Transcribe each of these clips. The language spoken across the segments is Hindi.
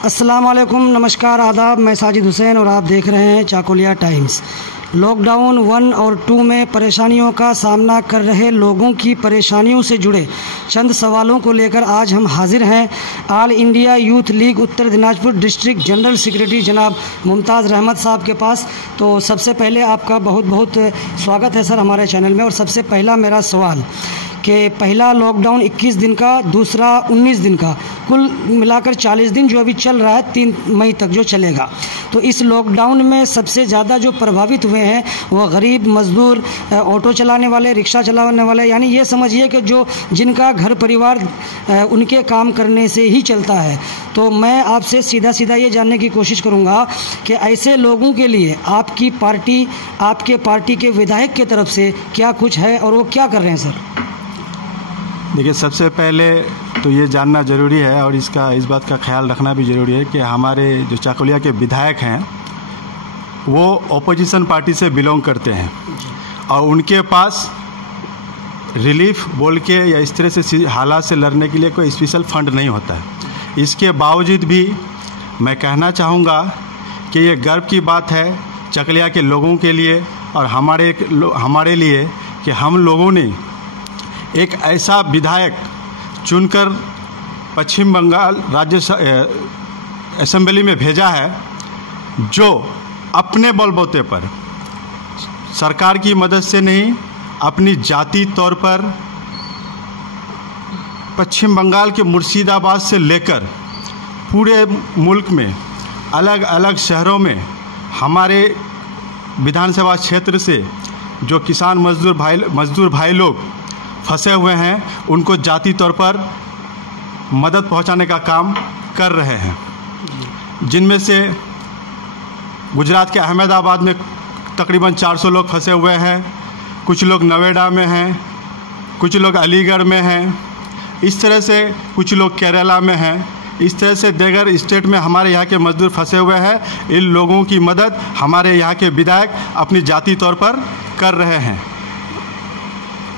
अस्सलाम वालेकुम, नमस्कार, आदाब। मैं साजिद हुसैन और आप देख रहे हैं चाकुलिया टाइम्स। लॉकडाउन 1 और 2 में परेशानियों का सामना कर रहे लोगों की परेशानियों से जुड़े चंद सवालों को लेकर आज हम हाजिर हैं all India youth league Uttar Dinajpur district general secretary जनाब मुमताज़ रहमत साहब के पास। तो सबसे पहले आपका बहुत बहुत स्वागत है सर हमारे चैनल में। और सबसे पहला मेरा सवाल कि पहला लॉकडाउन 21 दिन का, दूसरा 19 दिन का, कुल मिलाकर 40 दिन जो अभी चल रहा है, 3 मई तक जो चलेगा। तो इस लॉकडाउन में सबसे ज़्यादा जो प्रभावित हुए हैं वो गरीब, मज़दूर, ऑटो चलाने वाले, रिक्शा चलाने वाले, यानी ये समझिए कि जो जिनका घर परिवार उनके काम करने से ही चलता है। तो मैं आपसे सीधा सीधा ये जानने की कोशिश करूँगा कि ऐसे लोगों के लिए आपकी पार्टी, आपके पार्टी के विधायक की तरफ से क्या कुछ है और वो क्या कर रहे हैं सर? देखिए, सबसे पहले तो ये जानना ज़रूरी है और इस बात का ख्याल रखना भी ज़रूरी है कि हमारे जो चाकुलिया के विधायक हैं वो ओपोजिशन पार्टी से बिलोंग करते हैं और उनके पास रिलीफ बोल के या इस तरह से हालात से लड़ने के लिए कोई स्पेशल फंड नहीं होता है। इसके बावजूद भी मैं कहना चाहूँगा कि ये गर्व की बात है चाकुलिया के लोगों के लिए और हमारे लिए कि हम लोगों ने एक ऐसा विधायक चुनकर पश्चिम बंगाल राज्य असेंबली में भेजा है जो अपने बलबूते पर, सरकार की मदद से नहीं, अपनी जाति तौर पर पश्चिम बंगाल के मुर्शिदाबाद से लेकर पूरे मुल्क में अलग अलग शहरों में हमारे विधानसभा क्षेत्र से जो किसान मजदूर भाई लोग फंसे हुए हैं उनको जाति तौर पर मदद पहुंचाने का काम कर रहे हैं, जिनमें से गुजरात के अहमदाबाद में तकरीबन 400 लोग फंसे हुए हैं, कुछ लोग नोएडा में हैं, कुछ लोग अलीगढ़ में हैं, इस तरह से कुछ लोग केरला में हैं। इस तरह से दीगर स्टेट में हमारे यहाँ के मजदूर फंसे हुए हैं। इन लोगों की मदद हमारे यहाँ के विधायक अपनी जाति तौर पर कर रहे हैं।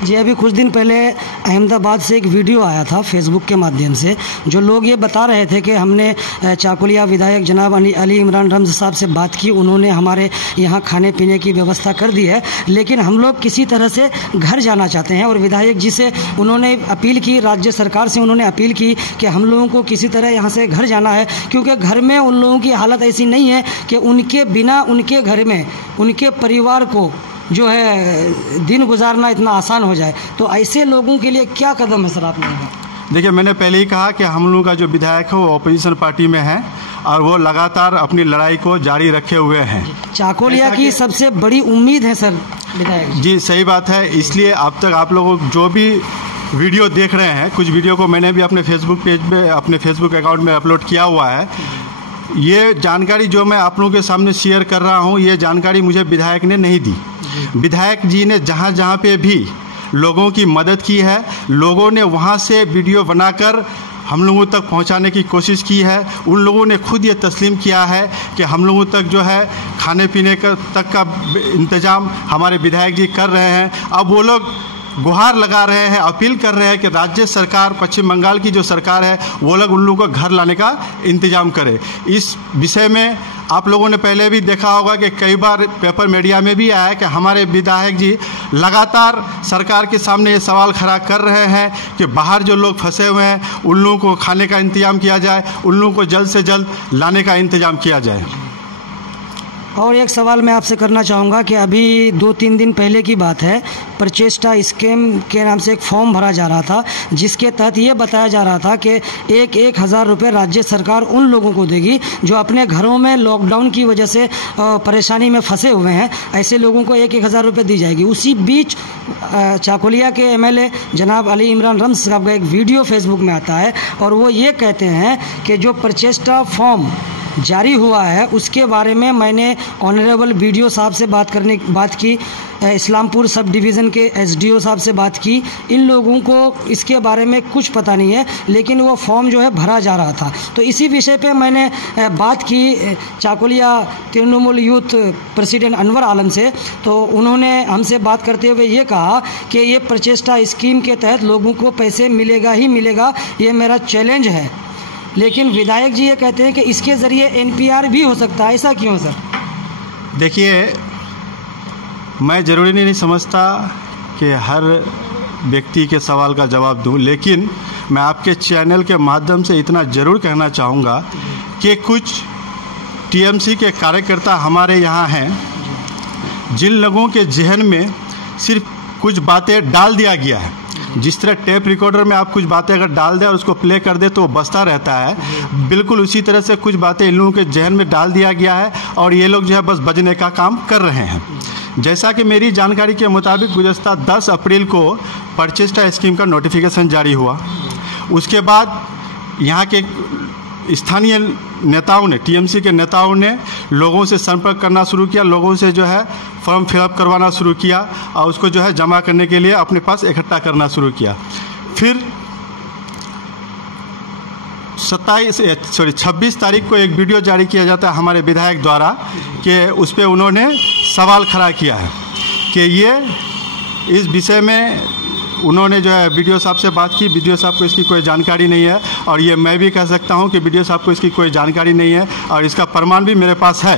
जी, अभी कुछ दिन पहले अहमदाबाद से एक वीडियो आया था फेसबुक के माध्यम से, जो लोग ये बता रहे थे कि हमने चाकुलिया विधायक जनाब अली इमरान रमज़ साहब से बात की, उन्होंने हमारे यहाँ खाने पीने की व्यवस्था कर दी है, लेकिन हम लोग किसी तरह से घर जाना चाहते हैं। और विधायक जी से उन्होंने अपील की, राज्य सरकार से उन्होंने अपील की कि हम लोगों को किसी तरह यहाँ से घर जाना है, क्योंकि घर में उन लोगों की हालत ऐसी नहीं है कि उनके बिना उनके घर में उनके परिवार को जो है दिन गुजारना इतना आसान हो जाए। तो ऐसे लोगों के लिए क्या कदम है सर आप लोगों का? देखिए, मैंने पहले ही कहा कि हम लोगों का जो विधायक है वो ऑपोजिशन पार्टी में है और वो लगातार अपनी लड़ाई को जारी रखे हुए हैं। चाकुलिया की सबसे बड़ी उम्मीद है सर विधायक जी। सही बात है, इसलिए अब तक आप लोग जो भी वीडियो देख रहे हैं, कुछ वीडियो को मैंने भी अपने फेसबुक पेज पे, अपने फेसबुक अकाउंट में अपलोड किया हुआ है। ये जानकारी जो मैं आप लोगों के सामने शेयर कर रहा हूँ, ये जानकारी मुझे विधायक ने नहीं दी। विधायक जी ने जहाँ जहाँ पे भी लोगों की मदद की है, लोगों ने वहाँ से वीडियो बनाकर हम लोगों तक पहुँचाने की कोशिश की है। उन लोगों ने खुद ये तस्लीम किया है कि हम लोगों तक जो है खाने पीने तक का इंतज़ाम हमारे विधायक जी कर रहे हैं। अब वो लोग गुहार लगा रहे हैं, अपील कर रहे हैं कि राज्य सरकार, पश्चिम बंगाल की जो सरकार है, वो लोग उन लोगों को घर लाने का इंतज़ाम करे। इस विषय में आप लोगों ने पहले भी देखा होगा कि कई बार पेपर मीडिया में भी आया कि हमारे विधायक जी लगातार सरकार के सामने ये सवाल खड़ा कर रहे हैं कि बाहर जो लोग फंसे हुए हैं उन लोगों को खाने का इंतज़ाम किया जाए, उन लोगों को जल्द से जल्द लाने का इंतज़ाम किया जाए। और एक सवाल मैं आपसे करना चाहूँगा कि अभी 2-3 दिन पहले की बात है, प्रचेष्टा स्कीम के नाम से एक फॉर्म भरा जा रहा था, जिसके तहत ये बताया जा रहा था कि 1,000 रुपये राज्य सरकार उन लोगों को देगी जो अपने घरों में लॉकडाउन की वजह से परेशानी में फंसे हुए हैं। ऐसे लोगों को 1,000 रुपये दी जाएगी। उसी बीच चाकुलिया के MLA जनाब अली इमरान रमज़ साहब का एक वीडियो फेसबुक में आता है और वो ये कहते हैं कि जो प्रचेष्टा फॉर्म जारी हुआ है उसके बारे में मैंने ऑनरेबल BDO साहब से बात की, इस्लामपुर सब डिवीज़न के SDO साहब से बात की। इन लोगों को इसके बारे में कुछ पता नहीं है, लेकिन वो फॉर्म जो है भरा जा रहा था। तो इसी विषय पे मैंने बात की चाकुलिया तृणमूल यूथ प्रेसिडेंट अनवर आलम से। तो उन्होंने हमसे बात करते हुए ये कहा कि ये प्रचेष्टा स्कीम के तहत लोगों को पैसे मिलेगा ही मिलेगा, ये मेरा चैलेंज है। लेकिन विधायक जी ये कहते हैं कि इसके ज़रिए एनपीआर भी हो सकता है, ऐसा क्यों सर? देखिए, मैं ज़रूरी नहीं समझता कि हर व्यक्ति के सवाल का जवाब दूं, लेकिन मैं आपके चैनल के माध्यम से इतना ज़रूर कहना चाहूँगा कि कुछ टीएमसी के कार्यकर्ता हमारे यहाँ हैं जिन लोगों के जहन में सिर्फ कुछ बातें डाल दिया गया है। जिस तरह टेप रिकॉर्डर में आप कुछ बातें अगर डाल दें और उसको प्ले कर दे तो वो बजता रहता है, बिल्कुल उसी तरह से कुछ बातें इन लोगों के जहन में डाल दिया गया है और ये लोग जो है बस बजने का काम कर रहे हैं। जैसा कि मेरी जानकारी के मुताबिक गुज़श्ता 10 अप्रैल को परचेस्टा स्कीम का नोटिफिकेशन जारी हुआ। उसके बाद यहाँ के स्थानीय नेताओं ने, टीएमसी के नेताओं ने लोगों से संपर्क करना शुरू किया, लोगों से जो है फॉर्म फिलअप करवाना शुरू किया और उसको जो है जमा करने के लिए अपने पास इकट्ठा करना शुरू किया। फिर 26 तारीख को एक वीडियो जारी किया जाता है हमारे विधायक द्वारा कि उस पर उन्होंने सवाल खड़ा किया है कि ये इस विषय में उन्होंने जो है वीडियो साहब से बात की। वीडियो साहब को इसकी कोई जानकारी नहीं है और ये मैं भी कह सकता हूँ कि वीडियो साहब को इसकी कोई जानकारी नहीं है और इसका प्रमाण भी मेरे पास है।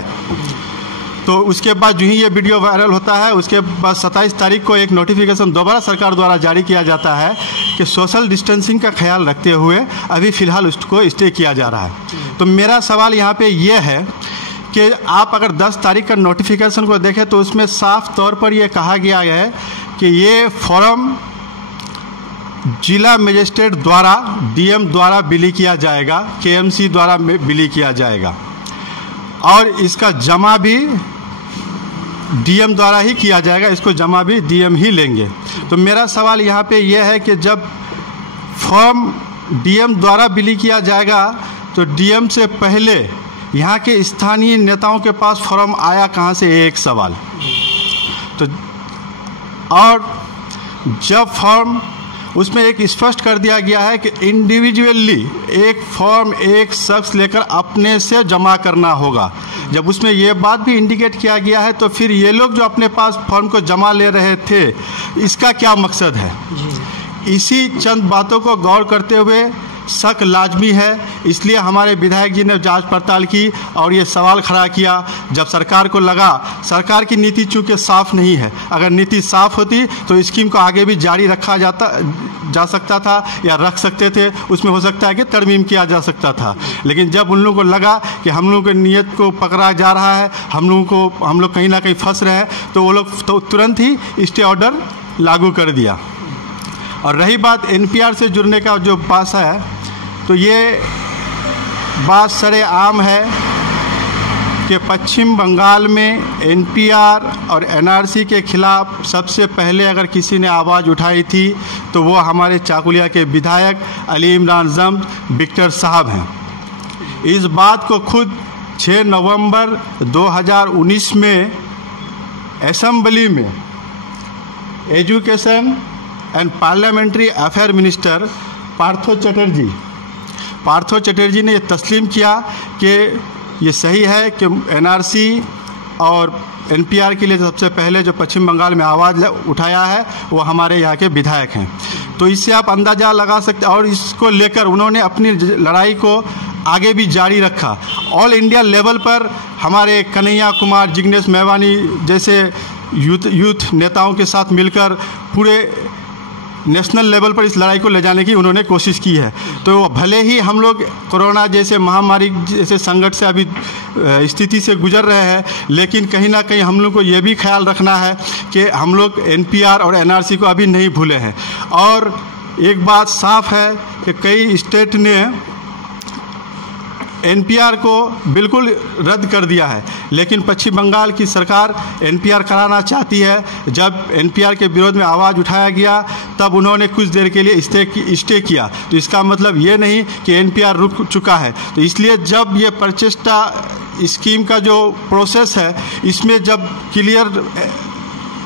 तो उसके बाद जो ही ये वीडियो वायरल होता है, उसके बाद 27 तारीख को एक नोटिफिकेशन दोबारा सरकार द्वारा जारी किया जाता है कि सोशल डिस्टेंसिंग का ख्याल रखते हुए अभी फ़िलहाल उसको स्टे किया जा रहा है। तो मेरा सवाल यहाँ पे ये है कि आप अगर 10 तारीख का नोटिफिकेशन को देखें तो उसमें साफ तौर पर यह कहा गया है कि ये फॉर्म जिला मजिस्ट्रेट द्वारा, डीएम द्वारा बिली किया जाएगा, केएमसी द्वारा बिली किया जाएगा और इसका जमा भी डीएम द्वारा ही किया जाएगा, इसको जमा भी डीएम ही लेंगे। तो मेरा सवाल यहाँ पे यह है कि जब फॉर्म डीएम द्वारा बिली किया जाएगा तो डीएम से पहले यहाँ के स्थानीय नेताओं के पास फॉर्म आया कहाँ से, एक सवाल। तो और जब फॉर्म उसमें एक स्पष्ट कर दिया गया है कि इंडिविजुअली एक फॉर्म एक शख्स लेकर अपने से जमा करना होगा। जब उसमें ये बात भी इंडिकेट किया गया है तो फिर ये लोग जो अपने पास फॉर्म को जमा ले रहे थे, इसका क्या मकसद है? इसी चंद बातों को गौर करते हुए शक लाजमी है, इसलिए हमारे विधायक जी ने जांच पड़ताल की और ये सवाल खड़ा किया। जब सरकार को लगा, सरकार की नीति चूँकि साफ नहीं है, अगर नीति साफ होती तो स्कीम को आगे भी जारी रखा जा सकता था या रख सकते थे, उसमें हो सकता है कि तरमीम किया जा सकता था। लेकिन जब उन लोगों को लगा कि हम लोगों की नीयत को पकड़ा जा रहा है, हम लोग कहीं ना कहीं फंस रहे हैं, तो वो लोग तो तुरंत ही स्टे ऑर्डर लागू कर दिया। और रही बात एनपीआर से जुड़ने का जो पास है, तो ये बात सरेआम है कि पश्चिम बंगाल में एनपीआर और एनआरसी के खिलाफ सबसे पहले अगर किसी ने आवाज़ उठाई थी तो वो हमारे चाकुलिया के विधायक अली इमरान जम्ब विक्टर साहब हैं। इस बात को खुद 6 नवंबर 2019 में असेंबली में education and parliamentary affair minister Partho Chatterjee ने ये तस्लीम किया कि ये सही है कि एनआरसी और एनपीआर के लिए सबसे पहले जो पश्चिम बंगाल में आवाज़ उठाया है वो हमारे यहाँ के विधायक हैं। तो इससे आप अंदाज़ा लगा सकते, और इसको लेकर उन्होंने अपनी लड़ाई को आगे भी जारी रखा। ऑल इंडिया लेवल पर हमारे कन्हैया कुमार, जिग्नेश मेवानी जैसे यूथ नेताओं के साथ मिलकर पूरे नेशनल लेवल पर इस लड़ाई को ले जाने की उन्होंने कोशिश की है। तो भले ही हम लोग कोरोना जैसे महामारी जैसे संकट से अभी स्थिति से गुजर रहे हैं, लेकिन कहीं ना कहीं हम लोग को ये भी ख्याल रखना है कि हम लोग एनपीआर और एनआरसी को अभी नहीं भूले हैं। और एक बात साफ है कि कई स्टेट ने एनपीआर को बिल्कुल रद्द कर दिया है, लेकिन पश्चिम बंगाल की सरकार एनपीआर कराना चाहती है। जब एनपीआर के विरोध में आवाज़ उठाया गया तब उन्होंने कुछ देर के लिए स्टे किया, तो इसका मतलब ये नहीं कि एनपीआर रुक चुका है। तो इसलिए जब ये परचेस्टा स्कीम का जो प्रोसेस है, इसमें जब क्लियर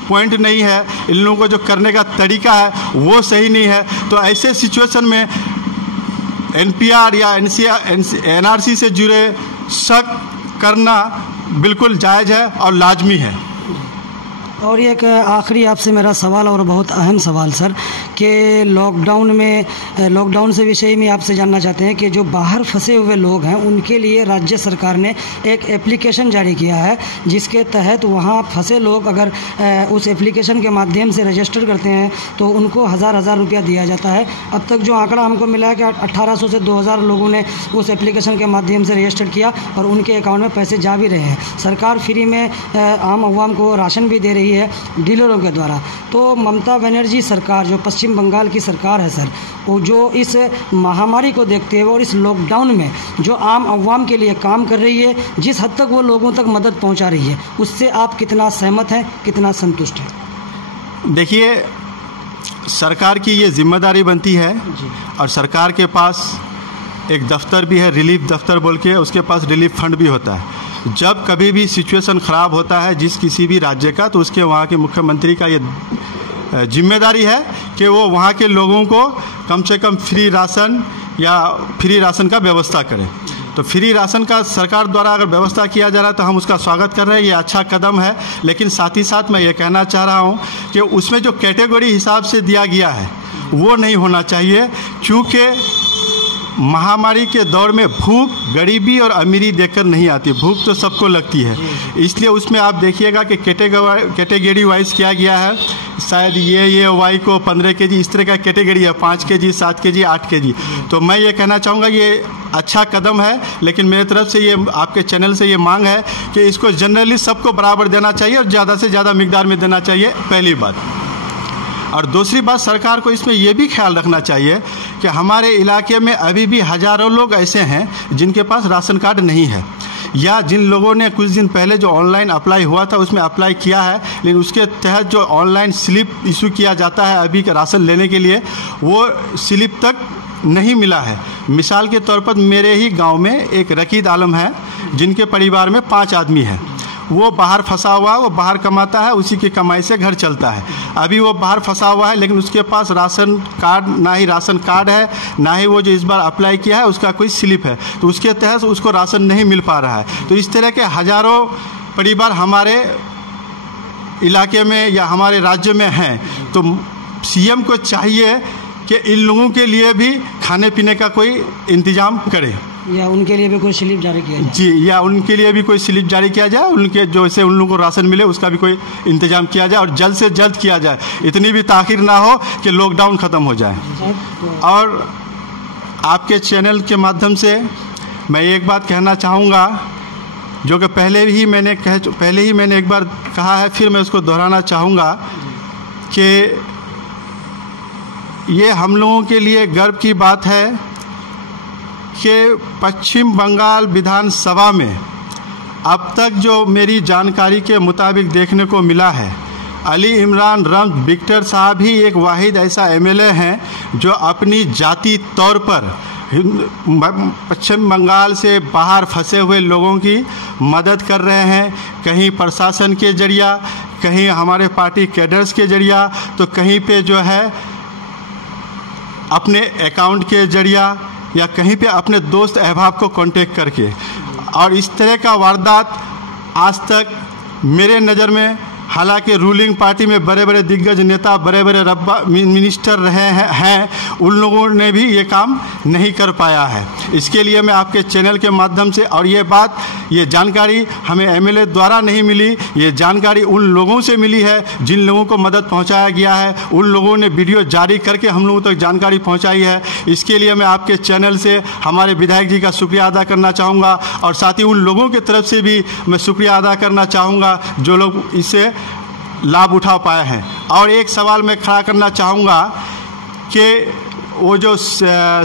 पॉइंट नहीं है, इन लोगों को जो करने का तरीका है वो सही नहीं है, तो ऐसे सिचुएशन में एनपीआर या एनआरसी से जुड़े शक करना बिल्कुल जायज़ है और लाजमी है। और एक आखिरी आपसे मेरा सवाल, और बहुत अहम सवाल सर, कि लॉकडाउन से विषय में आपसे जानना चाहते हैं कि जो बाहर फंसे हुए लोग हैं उनके लिए राज्य सरकार ने एक एप्लीकेशन जारी किया है, जिसके तहत वहाँ फंसे लोग अगर उस एप्लीकेशन के माध्यम से रजिस्टर करते हैं तो उनको हज़ार रुपया दिया जाता है। अब तक जो आंकड़ा हमको मिला है कि 1800 से 2000 लोगों ने उस एप्लीकेशन के माध्यम से रजिस्टर किया और उनके अकाउंट में पैसे जा भी रहे हैं। सरकार फ्री में आम अवाम को राशन भी दे रही है डीलरों के द्वारा। तो ममता बनर्जी सरकार, जो पश्चिम बंगाल की सरकार है सर, वो जो इस महामारी को देखते हुए और इस लॉकडाउन में जो आम अवाम के लिए काम कर रही है, जिस हद तक वो लोगों तक मदद पहुंचा रही है, उससे आप कितना सहमत हैं, कितना संतुष्ट हैं? देखिए, सरकार की ये जिम्मेदारी बनती है और सरकार के पास एक दफ्तर भी है, रिलीफ दफ्तर बोल के, उसके पास रिलीफ फंड भी होता है। जब कभी भी सिचुएशन ख़राब होता है जिस किसी भी राज्य का, तो उसके वहाँ के मुख्यमंत्री का ये जिम्मेदारी है कि वो वहाँ के लोगों को कम से कम फ्री राशन का व्यवस्था करें। तो फ्री राशन का सरकार द्वारा अगर व्यवस्था किया जा रहा है तो हम उसका स्वागत कर रहे हैं, ये अच्छा कदम है। लेकिन साथ ही साथ मैं ये कहना चाह रहा हूँ कि उसमें जो कैटेगरी हिसाब से दिया गया है वो नहीं होना चाहिए, क्योंकि महामारी के दौर में भूख, गरीबी और अमीरी देखकर नहीं आती, भूख तो सबको लगती है। इसलिए उसमें आप देखिएगा कि कैटेगरी वाइज किया गया है। शायद ये वाई को 15 केजी इस तरह का कैटेगरी है, 5 केजी, 7 केजी, 8 केजी। तो मैं ये कहना चाहूँगा ये अच्छा कदम है, लेकिन मेरी तरफ से ये आपके चैनल से ये मांग है कि इसको जनरली सबको बराबर देना चाहिए और ज़्यादा से ज़्यादा मिकदार में देना चाहिए, पहली बात। और दूसरी बात, सरकार को इसमें यह भी ख्याल रखना चाहिए कि हमारे इलाके में अभी भी हज़ारों लोग ऐसे हैं जिनके पास राशन कार्ड नहीं है, या जिन लोगों ने कुछ दिन पहले जो ऑनलाइन अप्लाई हुआ था उसमें अप्लाई किया है, लेकिन उसके तहत जो ऑनलाइन स्लिप इशू किया जाता है अभी का राशन लेने के लिए, वो स्लिप तक नहीं मिला है। मिसाल के तौर पर मेरे ही गांव में एक रकीद आलम है जिनके परिवार में 5 आदमी हैं। वो बाहर फंसा हुआ है, वो बाहर कमाता है, उसी की कमाई से घर चलता है। अभी वो बाहर फंसा हुआ है, लेकिन उसके पास राशन कार्ड, ना ही राशन कार्ड है, ना ही वो जो इस बार अप्लाई किया है उसका कोई स्लिप है, तो उसके तहत उसको राशन नहीं मिल पा रहा है। तो इस तरह के हज़ारों परिवार हमारे इलाके में या हमारे राज्य में हैं। तो सीएम को चाहिए कि इन लोगों के लिए भी खाने पीने का कोई इंतज़ाम करे, या उनके लिए भी कोई स्लिप जारी किया जाए। जी, या उनके लिए भी कोई स्लिप जारी किया जाए, उनके जो से उन लोगों को राशन मिले उसका भी कोई इंतजाम किया जाए, और जल्द से जल्द किया जाए। इतनी भी ताख़ीर ना हो कि लॉकडाउन ख़त्म हो जाए। और आपके चैनल के माध्यम से मैं एक बात कहना चाहूँगा, जो कि पहले ही मैंने एक बार कहा है, फिर मैं उसको दोहराना चाहूँगा कि ये हम लोगों के लिए गर्व की बात है कि पश्चिम बंगाल विधानसभा में अब तक जो मेरी जानकारी के मुताबिक देखने को मिला है, अली इमरान रम्ज विक्टर साहब ही एक वाहिद ऐसा एमएलए हैं जो अपनी जाति तौर पर पश्चिम बंगाल से बाहर फंसे हुए लोगों की मदद कर रहे हैं, कहीं प्रशासन के जरिया, कहीं हमारे पार्टी कैडर्स के जरिया, तो कहीं पे जो है अपने अकाउंट के जरिया, या कहीं पे अपने दोस्त अहबाब को कांटेक्ट करके। और इस तरह का वारदात आज तक मेरे नज़र में, हालांकि रूलिंग पार्टी में बड़े बड़े दिग्गज नेता, बड़े बड़े मिनिस्टर रहे हैं, उन लोगों ने भी ये काम नहीं कर पाया है। इसके लिए मैं आपके चैनल के माध्यम से, और ये जानकारी हमें एमएलए द्वारा नहीं मिली, ये जानकारी उन लोगों से मिली है जिन लोगों को मदद पहुंचाया गया है, उन लोगों ने वीडियो जारी करके हम लोगों तक जानकारी पहुंचाई है। इसके लिए मैं आपके चैनल से हमारे विधायक जी का शुक्रिया अदा करना चाहूँगा, और साथ ही उन लोगों की तरफ से भी मैं शुक्रिया अदा करना चाहूँगा जो लोग इससे लाभ उठा पाए हैं। और एक सवाल मैं खड़ा करना चाहूँगा कि वो जो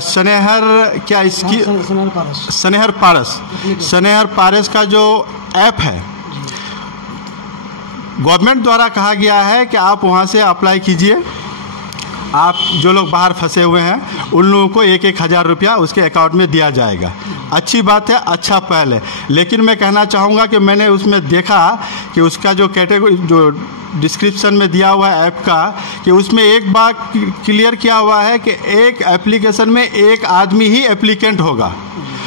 स्नेहर पारस का जो ऐप है, गवर्नमेंट द्वारा कहा गया है कि आप वहाँ से अप्लाई कीजिए, आप जो लोग बाहर फंसे हुए हैं उन लोगों को 1,000 रुपया उसके अकाउंट में दिया जाएगा। अच्छी बात है, अच्छा पहल है। लेकिन मैं कहना चाहूँगा कि मैंने उसमें देखा कि उसका जो कैटेगरी, जो डिस्क्रिप्शन में दिया हुआ है ऐप का, कि उसमें एक बात क्लियर किया हुआ है कि एक एप्लीकेशन में एक आदमी ही एप्लीकेंट होगा।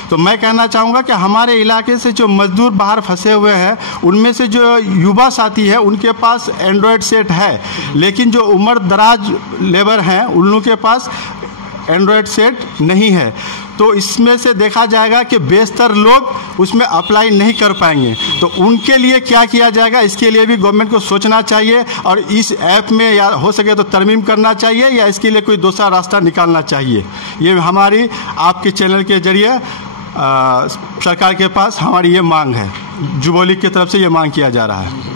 तो मैं कहना चाहूँगा कि हमारे इलाके से जो मजदूर बाहर फंसे हुए हैं, उनमें से जो युवा साथी है उनके पास एंड्रॉयड सेट है, लेकिन जो उम्र दराज लेबर हैं उन लोगों के पास एंड्रॉयड सेट नहीं है। तो इसमें से देखा जाएगा कि बेशतर लोग उसमें अप्लाई नहीं कर पाएंगे। तो उनके लिए क्या किया जाएगा, इसके लिए भी गवर्नमेंट को सोचना चाहिए और इस ऐप में या हो सके तो तरमीम करना चाहिए या इसके लिए कोई दूसरा रास्ता निकालना चाहिए। ये हमारी आपके चैनल के जरिए सरकार के पास हमारी ये मांग है, युवा लीग की तरफ से ये मांग किया जा रहा है।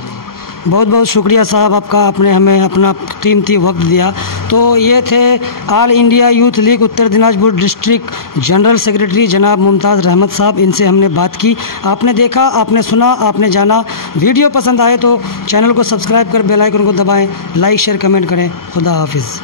बहुत बहुत शुक्रिया साहब आपका, आपने हमें अपना कीमती वक्त दिया। तो ये थे all India youth league Uttar Dinajpur district general secretary जनाब मुमताज़ रहमत साहब। इनसे हमने बात की, आपने देखा, आपने सुना, आपने जाना। वीडियो पसंद आए तो चैनल को सब्सक्राइब कर बेल आइकन को दबाएं, लाइक शेयर कमेंट करें। खुदा हाफिज़।